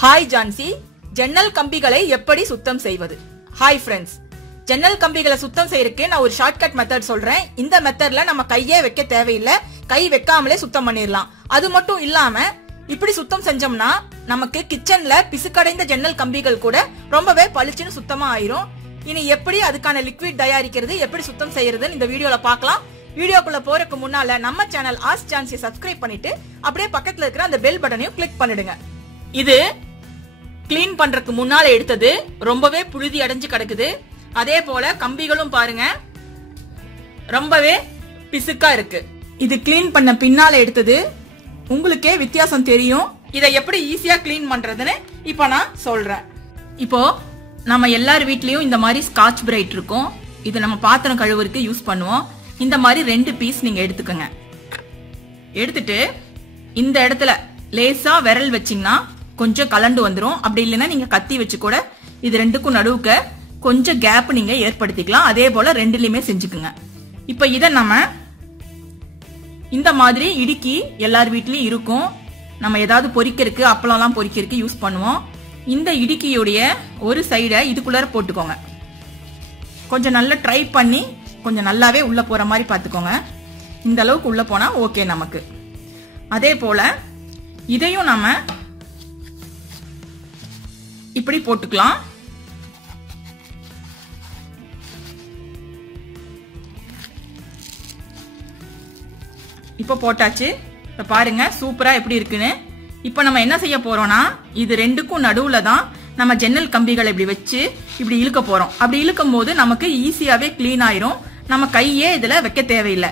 Hi Jhansi, ஜன்னல் கம்பிகளை எப்படி சுத்தம் செய்வது? ஹாய் ஃப்ரெண்ட்ஸ், ஜன்னல் கம்பிகளை சுத்தம் செய்யறதுக்கு நான் ஒரு ஷார்ட்கட் மெத்தட் சொல்றேன். இந்த மெத்தட்ல நம்ம கையே வைக்க தேவையில்லை, கை வைக்காமலே சுத்தம் பண்ணிடலாம். அது மட்டும் இல்லாம இப்படி சுத்தம் செஞ்சோம்னா நமக்கு கிச்சன்ல பிசுக்கடைந்த ஜன்னல் கம்பிகள் கூட ரொம்பவே பளிச்சுன்னு சுத்தமா ஆயிரும். இனி எப்படி அதுக்கான லிக்விட் தயாரிக்கிறது, எப்படி சுத்தம் செய்யறதுன்னு இந்த வீடியோல பார்க்கலாம். வீடியோக்குள்ள போறதுக்கு முன்னால நம்ம சேனல் ஆஸ்க் ஜான்சி சப்ஸ்கிரைப் பண்ணிட்டு அப்படியே பக்கத்துல இருக்கிற அந்த பெல் பட்டனையும் கிளிக் பண்ணிடுங்க. இது கிளீன் பண்றதுக்கு முன்னால எடுத்தது, ரொம்பவே புழுதி அடைஞ்சு கிடக்குது. அதே போல கம்பிகளும் பாருங்க ரொம்பவே பிசுக்கா இருக்கு. இது கிளீன் பண்ண பின்னால எடுத்தது, உங்களுக்கே வித்தியாசம் தெரியும். இதை எப்படி ஈஸியா கிளீன் பண்றதுன்னு இப்ப நான் சொல்றேன். இப்போ நம்ம எல்லார் வீட்லயும் இந்த மாதிரி ஸ்காட்ச் பிரைட் இருக்கும். இது நம்ம பாத்திரம் கழுவுறதுக்கு யூஸ் பண்ணுவோம். இந்த மாதிரி 2 பீஸ் நீங்க எடுத்துக்கோங்க. எடுத்துட்டு இந்த இடத்துல லேசா விரல் வச்சீங்கன்னா கொஞ்சம் கலண்டு வந்துரும். அப்படி இல்லைன்னா நீங்க கத்தி வச்சு கூட இது ரெண்டுக்கும் நடுவுக்கு கொஞ்சம் கேப் நீங்க ஏற்படுத்திக்கலாம். அதே போல ரெண்டுலயுமே செஞ்சுக்குங்க. இப்ப இத நம்ம இந்த மாதிரி இடுக்கி எல்லார் வீட்லயும் இருக்கும். நம்ம ஏதாவது பொரிக்கிறதுக்கு, அப்பளம்லாம் பொரிக்கிறதுக்கு யூஸ் பண்ணுவோம். இந்த இடுக்கியுடைய ஒரு சைடை இதுக்குள்ளார போட்டுக்கோங்க. கொஞ்சம் நல்லா ட்ரை பண்ணி கொஞ்சம் நல்லாவே உள்ள போற மாதிரி பாத்துக்கோங்க. இந்த அளவுக்கு உள்ள போனா ஓகே நமக்கு. அதே போல இதையும் நம்ம இப்படி போட்டுக்கலாம். இப்ப போட்டாச்சு. இப்ப பாருங்க சூப்பரா எப்படி இருக்குன்னு. இப்ப நம்ம என்ன செய்ய போறோம்னா, இது ரெண்டுக்கும் நடுவுல தான் நம்ம ஜன்னல் கம்பிகளை இப்படி வச்சு இப்படி இழுக்க போறோம். அப்படி இழுக்கும் போது நமக்கு ஈஸியாவே கிளீன் ஆயிரும். நம்ம கையே இதுல வைக்க தேவையில்லை.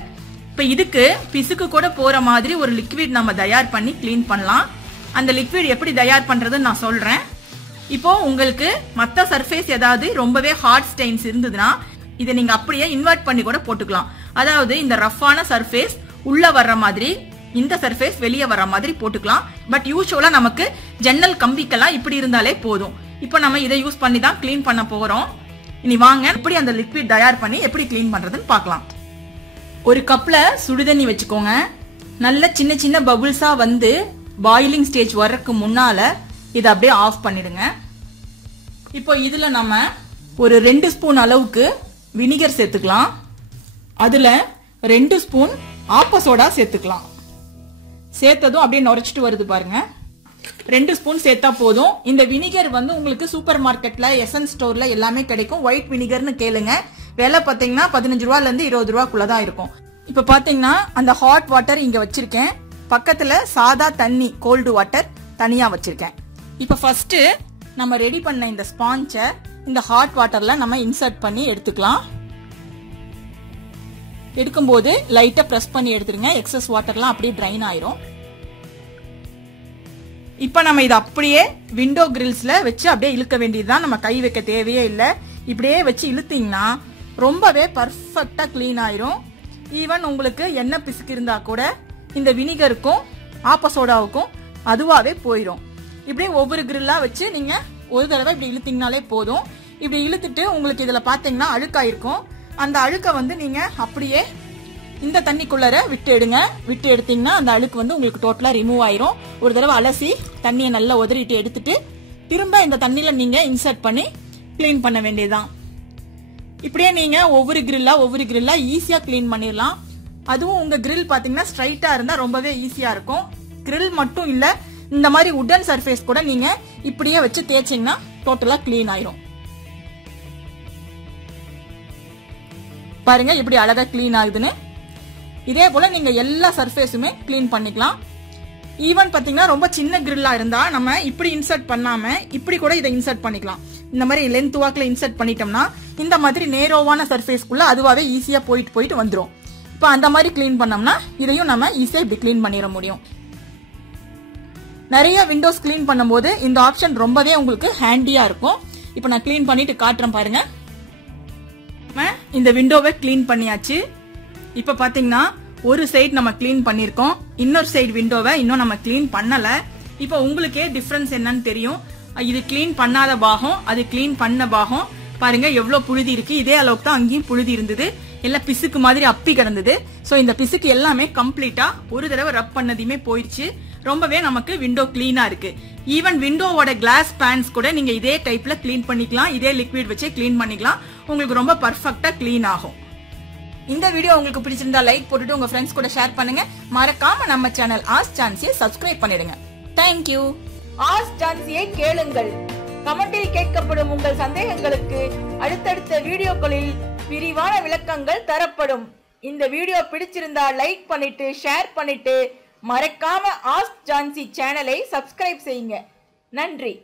இப்ப இதுக்கு பிசுக்கு கூட போற மாதிரி ஒரு லிக்விட் நம்ம தயார் பண்ணி கிளீன் பண்ணலாம். அந்த லிக்விட் எப்படி தயார் பண்றதுன்னு நான் சொல்றேன். இப்போ உங்களுக்கு மத்த சர்ஃபேஸ் ஏதாவது ரொம்பவே ஹார்ட் ஸ்டெயின்ஸ் இருந்ததுன்னா இதை நீங்க அப்படியே இன்வெர்ட் பண்ணி கூட போட்டுக்கலாம். அதாவது இந்த ரஃப்பான சர்ஃபேஸ் உள்ள வர்ற மாதிரி, இந்த சர்ஃபேஸ் வெளியே வர்ற மாதிரி போட்டுக்கலாம். பட் யூசுவலா நமக்கு ஜன்னல் கம்பிக்கெல்லாம் இப்படி இருந்தாலே போதும். இப்போ நம்ம இதை யூஸ் பண்ணி தான் கிளீன் பண்ண போறோம். இனி வாங்க எப்படி அந்த லிக்விட் தயார் பண்ணி எப்படி கிளீன் பண்றதுன்னு பார்க்கலாம். ஒரு கப்ல சுடுதண்ணி வச்சுக்கோங்க. நல்ல சின்ன சின்ன பபுள்ஸா வந்து பாயிலிங் ஸ்டேஜ் வர்றதுக்கு முன்னால இதை அப்படியே ஆஃப் பண்ணிடுங்க. இப்போ இதுல நம்ம ஒரு 2 ஸ்பூன் அளவுக்கு வினிகர் சேர்த்துக்கலாம். அதுல 2 ஸ்பூன் ஆப்ப சோடா சேர்த்துக்கலாம். சேர்த்ததும் அப்படியே நுரைச்சிட்டு வருது பாருங்க. 2 ஸ்பூன் சேர்த்தா போதும். இந்த வினிகர் வந்து உங்களுக்கு சூப்பர் மார்க்கெட்ல, எசன்ஸ் ஸ்டோர்ல எல்லாமே கிடைக்கும். ஒயிட் வினிகர்னு கேளுங்க. விலை பாத்தீங்கன்னா 15 ரூபாயில இருந்து 20 ரூபாய்க்குள்ளதான் இருக்கும். இப்ப பாத்தீங்கன்னா அந்த ஹாட் வாட்டர் இங்க வச்சிருக்கேன். பக்கத்துல சாதா தண்ணி, கோல்டு வாட்டர் தனியா வச்சிருக்கேன். இப்ப ஃபர்ஸ்ட் நம்ம ரெடி பண்ண இந்த ஸ்பாஞ்சை இந்த ஹாட் வாட்டர்ல நம்ம இன்சர்ட் பண்ணி எடுத்துக்கலாம். எடுக்கும்போது லைட்டா பிரஸ் பண்ணி எடுத்துருங்க. எக்ஸஸ் வாட்டர்லாம் அப்படியே ட்ரைன் ஆயிரும். இப்ப நம்ம இதை அப்படியே விண்டோ கிரில்ஸ்ல வச்சு அப்படியே இழுக்க வேண்டியதுதான். நம்ம கை வைக்க தேவையே இல்லை. இப்படியே வச்சு இழுத்தீங்கன்னா ரொம்பவே பர்ஃபெக்டா கிளீன் ஆயிரும். ஈவன் உங்களுக்கு என்ன பிசுக்கு இருந்தா கூட இந்த வினிகருக்கும் ஆப்ப சோடாவுக்கும் அதுவாவே போயிடும். இப்படியே ஒவ்வொரு கிரில்லா வச்சு நீங்க ஒரு தடவை இப்படி இழுத்தீங்கனாலே போதும். இப்படி இழுத்துட்டு உங்களுக்கு இதுல பாத்தீங்கன்னா அழுக்காயிருக்கும். அந்த அழுக்க வந்து நீங்க அப்படியே இந்த தண்ணிக்குள்ளர விட்டு எடுங்க. விட்டு எடுத்தீங்கன்னா அந்த அழுக்கு வந்து உங்களுக்கு டோட்டலா ரிமூவ் ஆயிரும். ஒரு தடவை அலசி தண்ணியை நல்லா உதறிட்டு எடுத்துட்டு திரும்ப இந்த தண்ணியில நீங்க இன்சர்ட் பண்ணி கிளீன் பண்ண வேண்டியதுதான். இப்படியே நீங்க ஒவ்வொரு கிரில்லா ஈஸியா கிளீன் பண்ணிடலாம். அதுவும் உங்க கிரில் பாத்தீங்கன்னா ஸ்ட்ரைட்டா இருந்தா ரொம்பவே ஈஸியா இருக்கும். கிரில் மட்டும் இல்ல, இந்த மாதிரி உடன் சர்ஃபேஸ் கூட நீங்க இப்படியே வச்சு தேய்ச்சீங்கன்னா டோட்டலா கிளீன் ஆயிரும். பாருங்க இப்படி அழகா கிளீன் ஆகுதுன்னு. இதே போல நீங்க எல்லா சர்ஃபேஸுமே கிளீன் பண்ணிக்கலாம். ஈவன் பாத்தீங்கன்னா ரொம்ப சின்ன கிரில்லா இருந்தா நம்ம இப்படி இன்சர்ட் பண்ணாம இப்படி கூட இதை இன்சர்ட் பண்ணிக்கலாம். இந்த மாதிரி லென்த் வாக்ல இன்சர்ட் பண்ணிட்டோம்னா இந்த மாதிரி நேரோவான சர்ஃபேஸ்க்குள்ள அதுவாவே ஈஸியா போயிட்டு வந்துரும். இப்ப அந்த மாதிரி கிளீன் பண்ணோம்னா இதையும் நம்ம ஈஸியா இப்படி கிளீன் பண்ணிட முடியும். நிறைய விண்டோஸ் கிளீன் பண்ணும்போது இந்த ஆப்ஷன் ரொம்பவே உங்களுக்கு ஹேண்டியா இருக்கும். இப்ப நான் கிளீன் பண்ணிட்டு காட்டுறேன் பாருங்க. இந்த விண்டோவை கிளீன் பண்ணியாச்சு. இப்ப பாத்தீங்கன்னா ஒரு சைடு நம்ம கிளீன் பண்ணிருக்கோம், இன்னொரு சைடு விண்டோவை இன்னும் நம்ம கிளீன் பண்ணல. இப்ப உங்களுக்கே டிஃபரன்ஸ் என்னன்னு தெரியும். இது கிளீன் பண்ணாத பாகம், அது கிளீன் பண்ண பாகம். பாருங்க எவ்வளவு புழுதி இருக்கு. இதே அளவுக்கு தான் அங்கேயும் புழுதி இருந்தது. எல்லாம் பிசுக்கு மாதிரி அப்பி கிடந்தது. சோ இந்த பிசுக்கு எல்லாமே கம்ப்ளீட்டா ஒரு தடவை ரப் பண்ணதையுமே போயிடுச்சு. ரொம்பவே நமக்கு விண்டோ கிளீனா இருக்கு. ஈவன் விண்டோவோட கிளாஸ் பேன்ஸ் கூட நீங்க இதே டைப்ல கிளீன் பண்ணிக்கலாம். இதே லிக்விட் வச்சு கிளீன் பண்ணிக்கலாம். உங்களுக்கு ரொம்ப பர்ஃபெக்ட்டா கிளீன் ஆகும். இந்த வீடியோ உங்களுக்கு பிடிச்சிருந்தா லைக் போட்டுட்டு உங்க ஃப்ரெண்ட்ஸ் கூட ஷேர் பண்ணுங்க. மறக்காம நம்ம சேனல் ஆஸ்க் ஜான்சியை சப்ஸ்கிரைப் பண்ணிடுங்க. தேங்க்யூ. ஆஸ்க் ஜான்சியை கேளுங்கள். கமெண்டில் கேட்கப்படும் உங்கள் சந்தேகங்களுக்கு அடுத்தடுத்த வீடியோக்களில் விரிவான விளக்கங்கள் தரப்படும். இந்த வீடியோ பிடிச்சிருந்தா லைக் பண்ணிட்டு ஷேர் பண்ணிட்டு மறக்காம ஆஸ்க் ஜான்சி சேனலை சப்ஸ்கிரைப் செய்யுங்க. நன்றி.